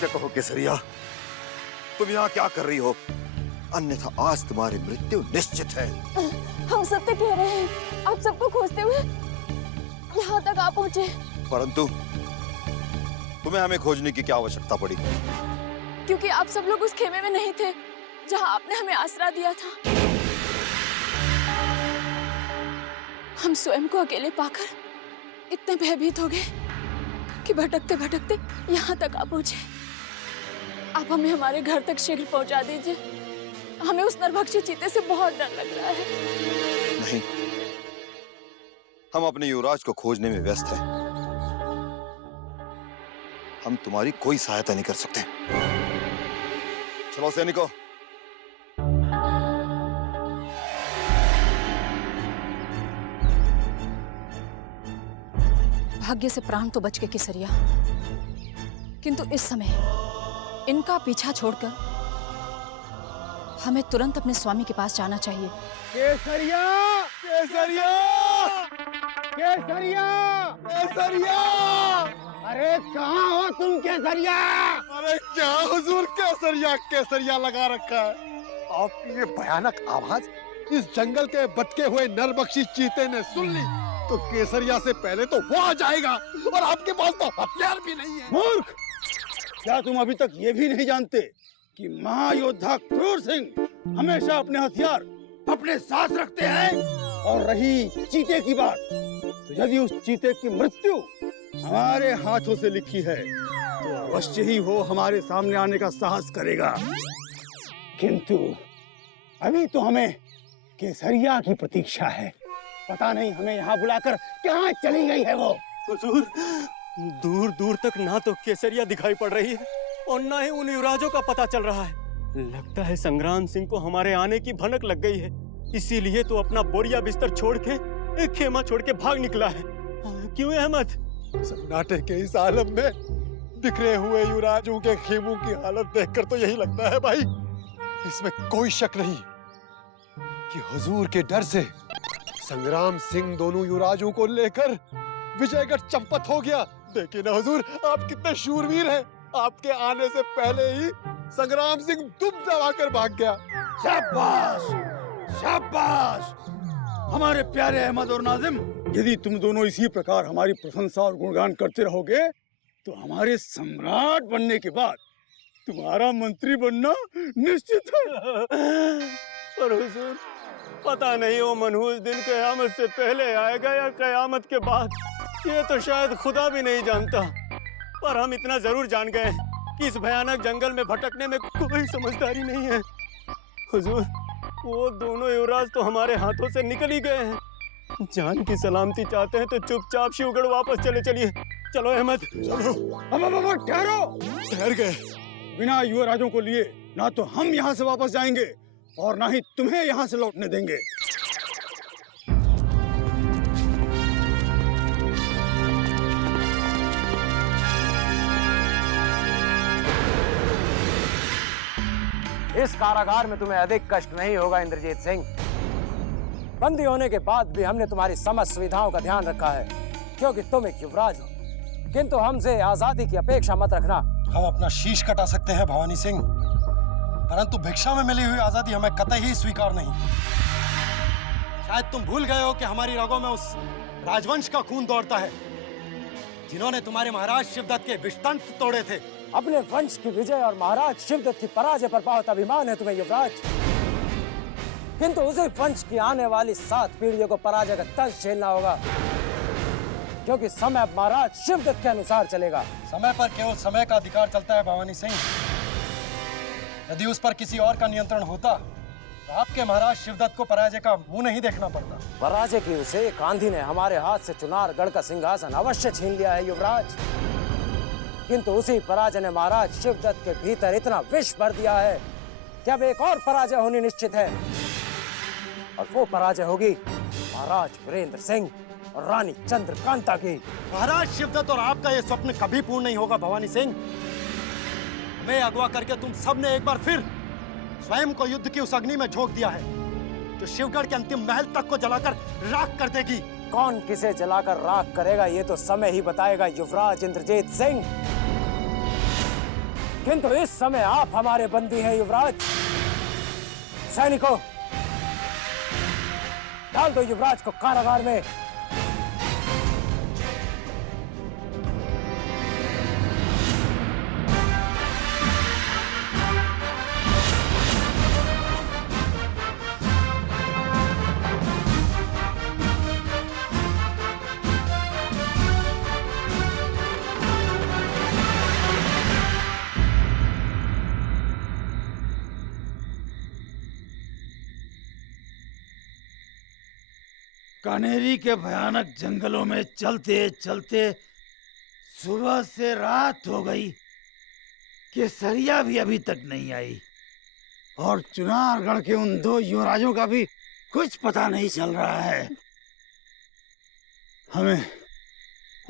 सत्य कहो केसरिया, तुम यहाँ क्या कर रही हो? अन्यथा आज तुम्हारी मृत्यु निश्चित है। हम सत्य कह रहे हैं, आप सबको खोजते हुए यहाँ तक आ पहुंचे। परंतु तुम्हें हमें खोजने की क्या आवश्यकता पड़ी? क्योंकि आप सब लोग उस खेमे में नहीं थे जहाँ आपने हमें आसरा दिया था। हम स्वयं को अकेले पाकर इतने भयभीत हो गए कि भटकते भटकते यहाँ तक आ पहुंचे। आप हमें हमारे घर तक शीघ्र पहुंचा दीजिए। हमें उस नरभक्षी चीते से बहुत डर लग रहा है। नहीं, हम अपने युवराज को खोजने में व्यस्त हैं। हम तुम्हारी कोई सहायता नहीं कर सकते। चलो सैनिकों। भाग्य से प्राण तो बच गए केसरिया, किंतु इस समय इनका पीछा छोड़कर हमें तुरंत अपने स्वामी के पास जाना चाहिए। केसरिया! केसरिया! केसरिया! केसरिया! अरे कहाँ हो तुम केसरिया? अरे क्या हुजूर, केसरिया केसरिया लगा रखा है। आपकी ये भयानक आवाज इस जंगल के भटके हुए नरबख्शी चीते ने सुन ली तो केसरिया से पहले तो वो आ जाएगा, और आपके पास तो हथियार भी नहीं है। मूर्ख! क्या तुम अभी तक ये भी नहीं जानते कि महायोद्धा क्रूर सिंह हमेशा अपने हथियार अपने साथ रखते हैं? और रही चीते की बात, तो यदि उस चीते की मृत्यु हमारे हाथों से लिखी है तो अवश्य ही वो हमारे सामने आने का साहस करेगा। किंतु अभी तो हमें केसरिया की प्रतीक्षा है। पता नहीं हमें यहाँ बुलाकर कहाँ चली गई है वो। हुजूर, दूर दूर तक ना तो केसरिया दिखाई पड़ रही है और ना ही उन युवराजों का पता चल रहा है। लगता है संग्राम सिंह को हमारे आने की भनक लग गई है, इसीलिए तो अपना बोरिया बिस्तर छोड़ के एक खेमा छोड़ के भाग निकला है। क्यों अहमद? सन्नाटे के इस आलम में बिखरे हुए युवराजों के खेमों की हालत देखकर तो यही लगता है भाई, इसमें कोई शक नहीं कि हुजूर के डर से संग्राम सिंह दोनों युवराजों को लेकर विजयगढ़ चंपत हो गया। देखिए ना हुजूर, आप कितने शूरवीर हैं। आपके आने से पहले ही संग्राम सिंह दुम दबाकर भाग गया। शाबाश! शाबाश! हमारे प्यारे अहमद और नाजिम, यदि तुम दोनों इसी प्रकार हमारी प्रशंसा और गुणगान करते रहोगे तो हमारे सम्राट बनने के बाद तुम्हारा मंत्री बनना निश्चित है। पर हुजूर, पता नहीं वो मनहूस दिन कयामत से पहले आएगा या कयामत के बाद, ये तो शायद खुदा भी नहीं जानता। पर हम इतना जरूर जान गए कि इस भयानक जंगल में भटकने में कोई समझदारी नहीं है। हुजूर, वो दोनों युवराज तो हमारे हाथों से निकल ही गए हैं। जान की सलामती चाहते हैं तो चुपचाप शिवगढ़ वापस चले चलिए। चलो अहमद, चलो। अब ठहरो! ठहर गए। बिना युवराजों को लिए ना तो हम यहाँ से वापस जाएंगे और ना ही तुम्हें यहाँ से लौटने देंगे। इस कारागार में तुम्हें अधिक कष्ट नहीं होगा इंद्रजीत सिंह। बंदी होने के बाद भी हमने तुम्हारी समस्त सुविधाओं का ध्यान रखा है, क्योंकि तुम एक युवराज हो। किंतु हमसे आजादी की अपेक्षा मत रखना। हम अपना शीश कटा सकते हैं भवानी सिंह, परंतु भिक्षा में मिली हुई आजादी हमें कतई स्वीकार नहीं। शायद तुम भूल गए हो कि हमारी रगों में उस राजवंश का खून दौड़ता है जिन्होंने तुम्हारे महाराज शिवदत्त के विष्टंत तोड़े थे। अपने वंश की विजय और महाराज शिवदत्त की पराजय पर बहुत अभिमान है तुम्हें युवराज, किंतु उसी वंश की आने वाली 7 पीढ़ियों को पराजय का तंज झेलना होगा, क्योंकि समय अब महाराज शिवदत्त के अनुसार चलेगा। समय पर केवल समय का अधिकार चलता है भवानी सिंह। यदि उस पर किसी और का नियंत्रण होता तो आपके महाराज शिवदत्त को पराजय का मुंह नहीं देखना पड़ता। पराजय की उसे गांधी ने हमारे हाथ से चुनारगढ़ का सिंहासन अवश्य छीन लिया है युवराज, किंतु उसी पराजय ने महाराज शिवदत्त के भीतर इतना विष भर दिया है कि अब एक और पराजय होनी निश्चित है, और वो पराजय होगी महाराज वीरेंद्र सिंह और रानी चंद्रकांता की। महाराज शिवदत्त और आपका ये स्वप्न कभी पूर्ण नहीं होगा भवानी सिंह। हमें अगवा करके तुम सब ने एक बार फिर स्वयं को युद्ध की उस अग्नि में झोंक दिया है जो शिवगढ़ के अंतिम महल तक को जलाकर राख कर देगी। कौन किसे जलाकर राख करेगा ये तो समय ही बताएगा युवराज इंद्रजीत सिंह। किंतु इस समय आप हमारे बंदी हैं युवराज। सैनिकों, डाल दो युवराज को कारागार में। कनेरी के भयानक जंगलों में चलते चलते सुबह से रात हो गई। केसरिया भी अभी तक नहीं आई और चुनारगढ़ के उन दो युवराजों का भी कुछ पता नहीं चल रहा है। हमें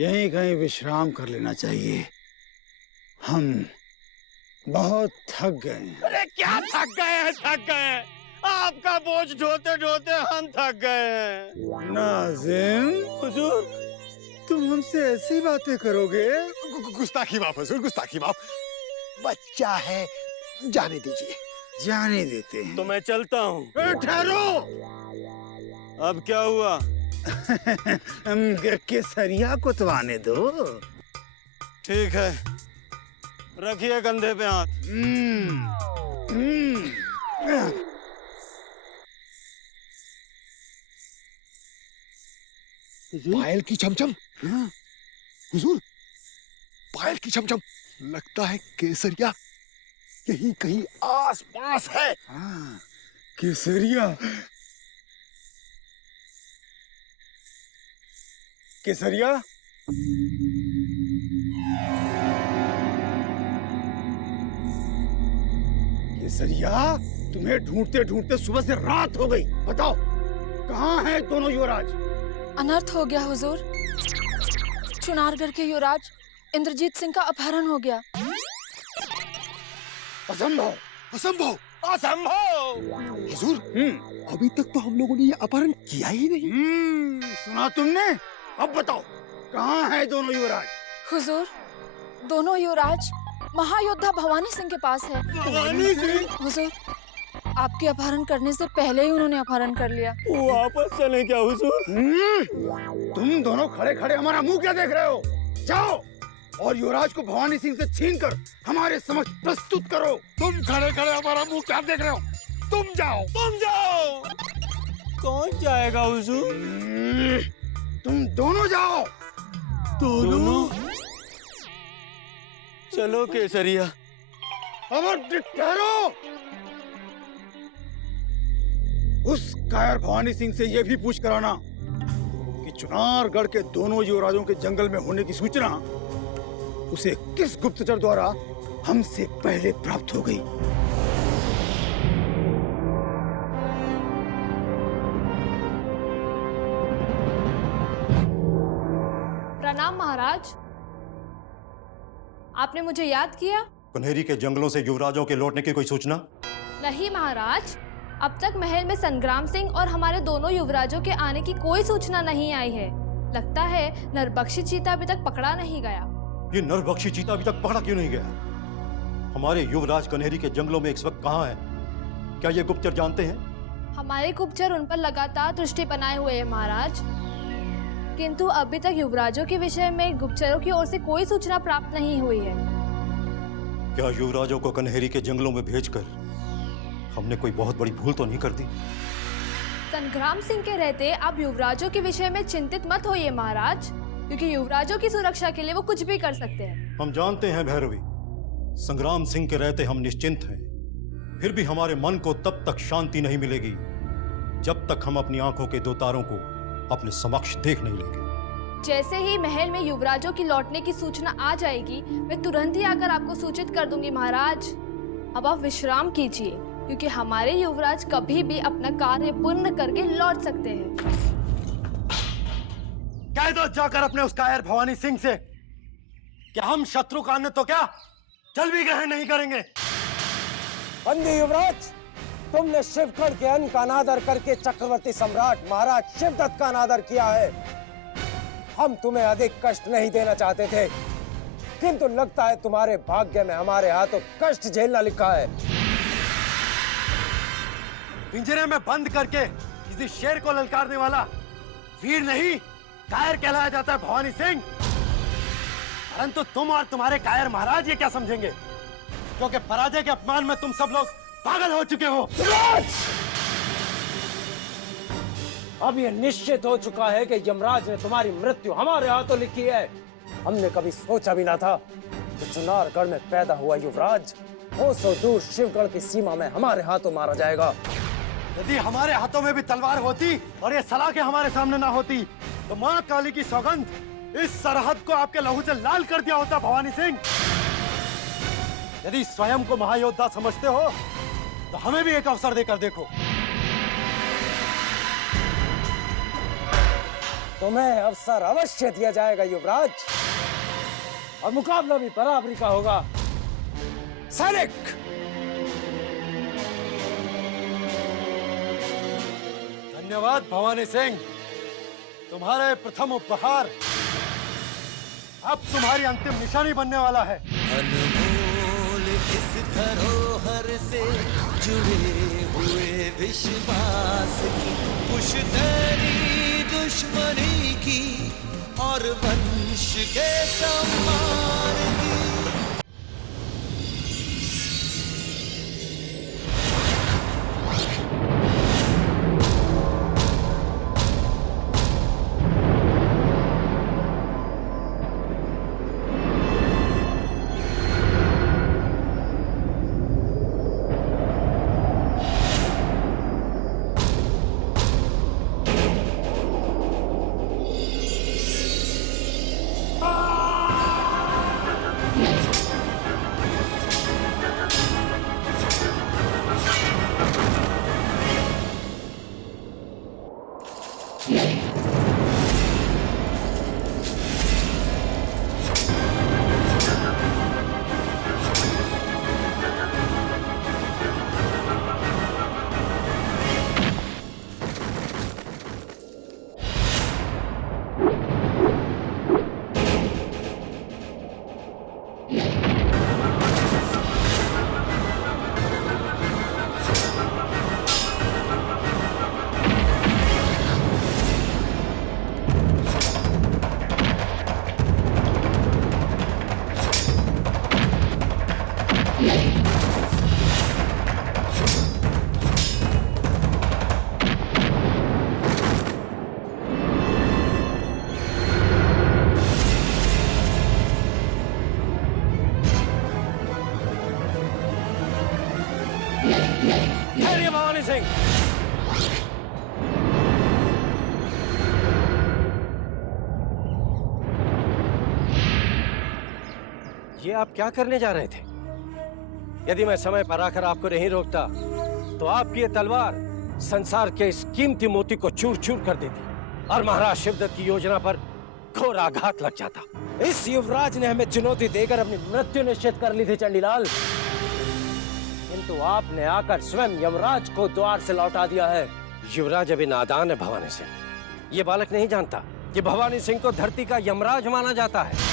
यहीं कहीं विश्राम कर लेना चाहिए। हम बहुत थक गए हैं। अरे क्या थक गए हैं? थक गए हैं? आपका बोझ ढोते ढोते हम थक गए हैं। नाज़िम, हुजूर, तुम हमसे ऐसी बातें करोगे? गुस्ताखी माफ हुजूर, गुस्ताखी माफ। बच्चा है, जाने दीजिए। जाने देते हैं। तो मैं चलता हूँ। ठहरो। अब क्या हुआ? केसरिया को तो आने दो। ठीक है, रखिए कंधे पे हाथ। पायल की चमचम। हुजूर, पायल की चमचम। लगता है केसरिया यहीं कहीं आस पास है। केसरिया, केसरिया, केसरिया, तुम्हें ढूंढते ढूंढते सुबह से रात हो गई। बताओ कहाँ हैं दोनों युवराज? अनर्थ हो गया हुजूर। चुनारगढ़ के युवराज इंद्रजीत सिंह का अपहरण हो गया। असंभव, असंभव, असंभव। हुजूर, अभी तक तो हम लोगों ने ये अपहरण किया ही नहीं। सुना तुमने? अब बताओ कहाँ हैं दोनों युवराज? हुजूर, दोनों युवराज महायोद्धा भवानी सिंह के पास है। भवानी सिंह? हुजूर, आपके अपहरण करने से पहले ही उन्होंने अपहरण कर लिया। वापस चलें क्या हुजूर? तुम दोनों खड़े खड़े हमारा मुंह क्या देख रहे हो? जाओ और युवराज को भवानी सिंह से छीनकर हमारे समक्ष प्रस्तुत करो। तुम खड़े खड़े हमारा मुंह क्या देख रहे हो? तुम जाओ। तुम जाओ। कौन जाएगा हुजूर? तुम दोनों जाओ। दोनों? चलो केसरिया। अब ठहरो। उस कायर भवानी सिंह से यह भी पूछ कराना कि चुनारगढ़ के दोनों युवराजों के जंगल में होने की सूचना उसे किस गुप्तचर द्वारा हमसे पहले प्राप्त हो गई। प्रणाम महाराज, आपने मुझे याद किया? कन्हेरी के जंगलों से युवराजों के लौटने की कोई सूचना? नहीं महाराज, अब तक महल में संग्राम सिंह और हमारे दोनों युवराजों के आने की कोई सूचना नहीं आई है। लगता है नरबक्षी चीता अभी तक पकड़ा नहीं गया। ये नरबक्षी चीता अभी तक पकड़ा क्यों नहीं गया? हमारे युवराज कन्हेरी के जंगलों में इस वक्त कहाँ हैं? क्या ये गुप्तचर जानते हैं? हमारे गुप्तचर उन पर लगातार दृष्टि बनाए हुए हैं महाराज, किंतु अभी तक युवराजों के विषय में गुप्तचरों की ओर से कोई सूचना प्राप्त नहीं हुई है। क्या युवराजों को कन्हेरी के जंगलों में भेजकर हमने कोई बहुत बड़ी भूल तो नहीं कर दी? संग्राम सिंह के रहते आप युवराजों के विषय में चिंतित मत होइए महाराज, क्योंकि युवराजों की सुरक्षा के लिए वो कुछ भी कर सकते हैं। हम जानते हैं भैरवी, संग्राम सिंह के रहते हम निश्चिंत हैं। फिर भी हमारे मन को तब तक शांति नहीं मिलेगी जब तक हम अपनी आंखों के दो तारों को अपने समक्ष देख नहीं लेंगे। जैसे ही महल में युवराजों की लौटने की सूचना आ जाएगी, मैं तुरंत ही आकर आपको सूचित कर दूंगी महाराज। अब आप विश्राम कीजिए, क्योंकि हमारे युवराज कभी भी अपना कार्य पूर्ण करके लौट सकते हैं। कह दो जाकर अपने उस कायर भवानी सिंह से कि हम शत्रु का अन्न तो क्या जल भी ग्रहण नहीं करेंगे। बंदी युवराज, तुमने शिवगढ़ के अन्न का अनादर करके चक्रवर्ती सम्राट महाराज शिवदत्त का अनादर किया है। हम तुम्हें अधिक कष्ट नहीं देना चाहते थे, किंतु लगता है तुम्हारे भाग्य में हमारे हाथों कष्ट झेलना लिखा है। पिंजरे में बंद करके किसी शेर को ललकारने वाला वीर नहीं, कायर कहलाया जाता है भवानी सिंह। परंतु तुम और तुम्हारे कायर महाराज ये क्या समझेंगे, क्योंकि पराजय के अपमान में तुम सब लोग पागल हो चुके हो। अब यह निश्चित हो चुका है कि यमराज ने तुम्हारी मृत्यु हमारे हाथों लिखी है। हमने कभी सोचा भी ना था कि चुनारगढ़ में पैदा हुआ युवराज कोसों दूर शिवगढ़ की सीमा में हमारे हाथों मारा जाएगा। यदि हमारे हाथों में भी तलवार होती और ये सलाखें हमारे सामने ना होती, तो मां काली की सौगंध इस सरहद को आपके लहू से लाल कर दिया होता भवानी सिंह। यदि स्वयं को महायोद्धा समझते हो तो हमें भी एक अवसर देकर देखो। तुम्हें अवसर अवश्य दिया जाएगा युवराज, और मुकाबला भी बराबरी का होगा। सैनिक, धन्यवाद भवानी सिंह, तुम्हारे प्रथम उपहार अब तुम्हारी अंतिम निशानी बनने वाला है। अनमोल इस धरोहर से जुड़े हुए विश्वास की, पुश्तैनी दुश्मनी की और वंश के सम्मान की। भवानी सिंह, ये आप क्या करने जा रहे थे? यदि मैं समय पर आकर आपको नहीं रोकता तो आपकी ये तलवार संसार के इस कीमती मोती को चूर चूर कर देती और महाराज शिवदत्त की योजना पर घोर आघात लग जाता। इस युवराज ने हमें चुनौती देकर अपनी मृत्यु निश्चित कर ली थी चंडीलाल, किंतु आपने आकर स्वयं यमराज को द्वार से लौटा दिया है। युवराज अभी नादान है भवानी सिंह। ये बालक नहीं जानता कि भवानी सिंह को धरती का यमराज माना जाता है।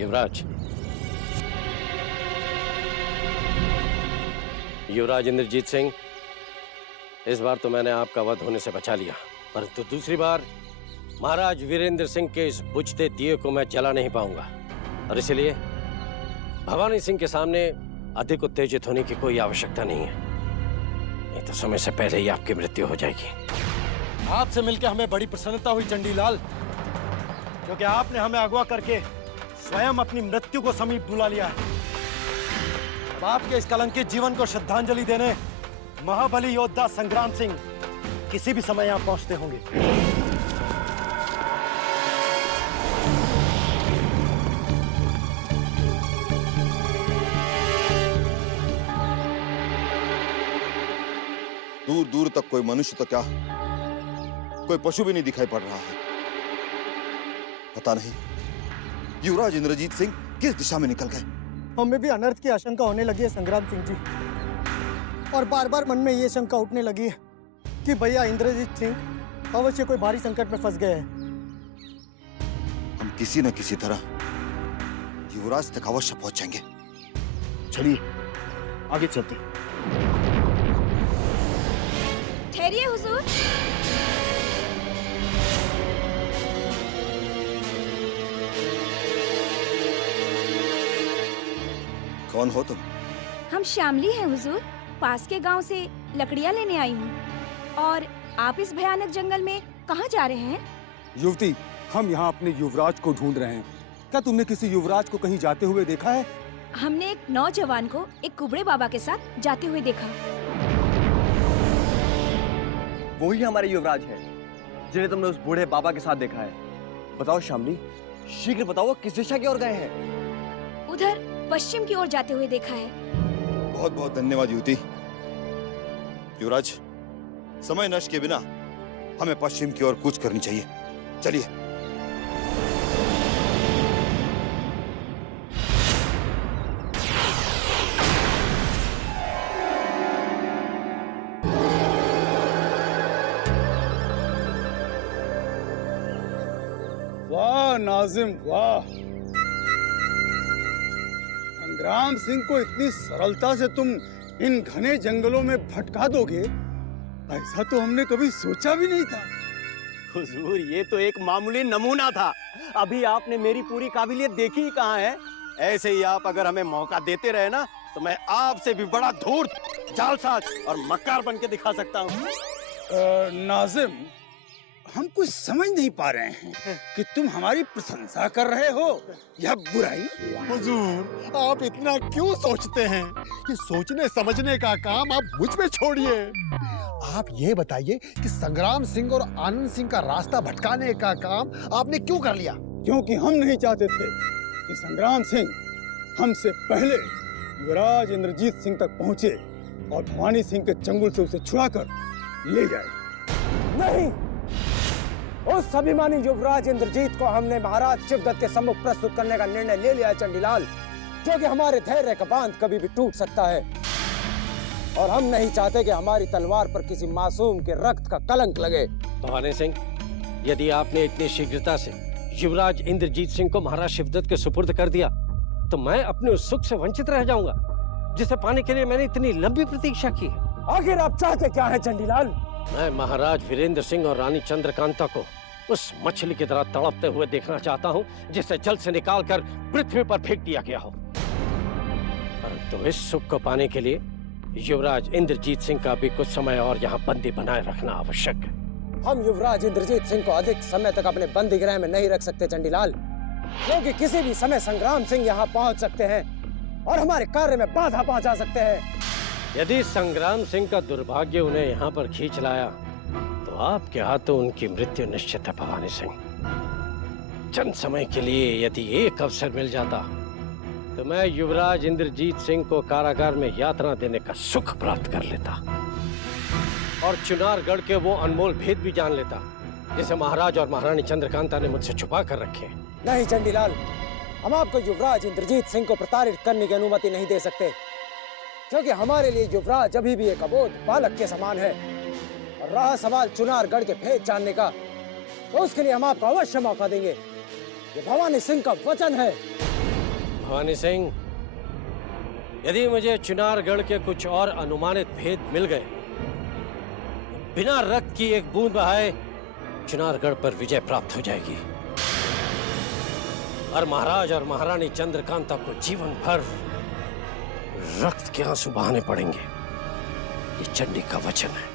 युवराज, युवराज इंद्रजीत सिंह, इस बार तो मैंने आपका वध होने से बचा लिया, परंतु दूसरी बार महाराज वीरेंद्र सिंह के इस बुझते दिए को मैं जला नहीं पाऊंगा, और इसलिए भवानी सिंह के सामने अधिक उत्तेजित होने की कोई आवश्यकता नहीं है, नहीं तो समय से पहले ही आपकी मृत्यु हो जाएगी। आपसे मिलकर हमें बड़ी प्रसन्नता हुई चंडीलाल, क्योंकि आपने हमें अगवा करके स्वयं अपनी मृत्यु को समीप बुला लिया है। अब आपके इस कलंकित जीवन को श्रद्धांजलि देने महाबली योद्धा संग्राम सिंह किसी भी समय यहाँ पहुंचते होंगे। दूर दूर तक कोई मनुष्य तो क्या, कोई पशु भी नहीं दिखाई पड़ रहा है। पता नहीं युवराज इंद्रजीत सिंह किस दिशा में निकल गए। हमें भी अनर्थ की आशंका होने लगी है संग्राम सिंह जी, और बार बार मन में ये शंका उठने लगी है कि भैया इंद्रजीत सिंह अवश्य कोई भारी संकट में फंस गए हैं। हम किसी न किसी तरह युवराज तक अवश्य पहुंचेंगे। चलिए आगे चलते। ठहरिए हुजूर। कौन हो तुम? हम श्यामली हैं हुजूर, पास के गांव से लकड़ियां लेने आई हूँ। और आप इस भयानक जंगल में कहाँ जा रहे हैं? युवती, हम यहाँ अपने युवराज को ढूंढ रहे हैं। क्या तुमने किसी युवराज को कहीं जाते हुए देखा है? हमने एक नौजवान को एक कुबड़े बाबा के साथ जाते हुए देखा। वही हमारे युवराज है जिन्हें तुमने उस बूढ़े बाबा के साथ देखा है। बताओ श्यामली, शीघ्र बताओ वो किस दिशा की ओर गए हैं? उधर पश्चिम की ओर जाते हुए देखा है। बहुत बहुत धन्यवाद युवती। युवराज, समय नष्ट के बिना हमें पश्चिम की ओर कूच करनी चाहिए। चलिए। वाह नाजिम वाह, संग्राम सिंह को इतनी सरलता से तुम इन घने जंगलों में भटका दोगे, ऐसा तो हमने कभी सोचा भी नहीं था। हुजूर, ये तो एक मामूली नमूना था। अभी आपने मेरी पूरी काबिलियत देखी ही कहाँ है। ऐसे ही आप अगर हमें मौका देते रहे ना, तो मैं आपसे भी बड़ा धूर्त, जालसाज और मक्कार बन के दिखा सकता हूँ। नाजिम, हम कुछ समझ नहीं पा रहे हैं कि तुम हमारी प्रशंसा कर रहे हो या बुराई। हुजूर, आप इतना क्यों सोचते हैं? कि सोचने समझने का काम आप मुझ पे छोड़िए। आप ये बताइए कि संग्राम सिंह और आनंद सिंह का रास्ता भटकाने का काम आपने क्यों कर लिया? क्योंकि हम नहीं चाहते थे कि संग्राम सिंह हमसे पहले युवराज इंद्रजीत सिंह तक पहुंचे और भवानी सिंह के चंगुल से उसे छुड़ाकर ले जाए। नहीं, उस अभिमानी युवराज इंद्रजीत को हमने महाराज शिवदत्त के सम्मुख प्रस्तुत करने का निर्णय ले लिया है चंडीलाल, जो कि हमारे धैर्य का बांध कभी भी टूट सकता है। और हम नहीं चाहते कि हमारी तलवार पर किसी मासूम के रक्त का कलंक लगे। भवानी सिंह, यदि आपने इतनी शीघ्रता से युवराज इंद्रजीत सिंह को महाराज शिवदत्त के सुपुर्द कर दिया, तो मैं अपने उस सुख से वंचित रह जाऊंगा जिसे पाने के लिए मैंने इतनी लंबी प्रतीक्षा की है। आखिर आप चाहते क्या है चंडीलाल? मैं महाराज वीरेंद्र सिंह और रानी चंद्रकांता को उस मछली की तरह तड़पते हुए देखना चाहता हूँ जिसे जल से निकालकर पृथ्वी पर फेंक दिया गया हो। परंतु इस सुख को पाने के लिए युवराज इंद्रजीत सिंह का भी कुछ समय और यहाँ बंदी बनाए रखना आवश्यक है। हम युवराज इंद्रजीत सिंह को अधिक समय तक अपने बंदी गृह में नहीं रख सकते चंडीलाल, क्योंकि किसी भी समय संग्राम सिंह यहाँ पहुँच सकते हैं और हमारे कार्य में बाधा पहुँचा सकते हैं। यदि संग्राम सिंह का दुर्भाग्य उन्हें यहाँ पर खींच लाया, तो आपके हाथों उनकी मृत्यु निश्चित है भवानी सिंह। चंद समय के लिए यदि एक अवसर मिल जाता, तो मैं युवराज इंद्रजीत सिंह को कारागार में यातना देने का सुख प्राप्त कर लेता और चुनारगढ़ के वो अनमोल भेद भी जान लेता जिसे महाराज और महारानी चंद्रकांता ने मुझसे छुपा कर रखे। नहीं चंडीलाल, हम आपको युवराज इंद्रजीत सिंह को प्रताड़ित करने की अनुमति नहीं दे सकते, क्योंकि हमारे लिए युवराज अभी भी एक अबोध बालक के समान है। और रहा सवाल चुनारगढ़ के भेद जानने का, तो उसके लिए हम आपको अवश्य मौका देंगे। ये भवानी सिंह का वचन है। भवानी सिंह, यदि मुझे चुनारगढ़ के कुछ और अनुमानित भेद मिल गए, बिना रक्त की एक बूंद बहाए चुनारगढ़ पर विजय प्राप्त हो जाएगी और महाराज और महारानी चंद्रकांता को जीवन भर रक्त के आंसू बहाने पड़ेंगे। ये चंडी का वचन है।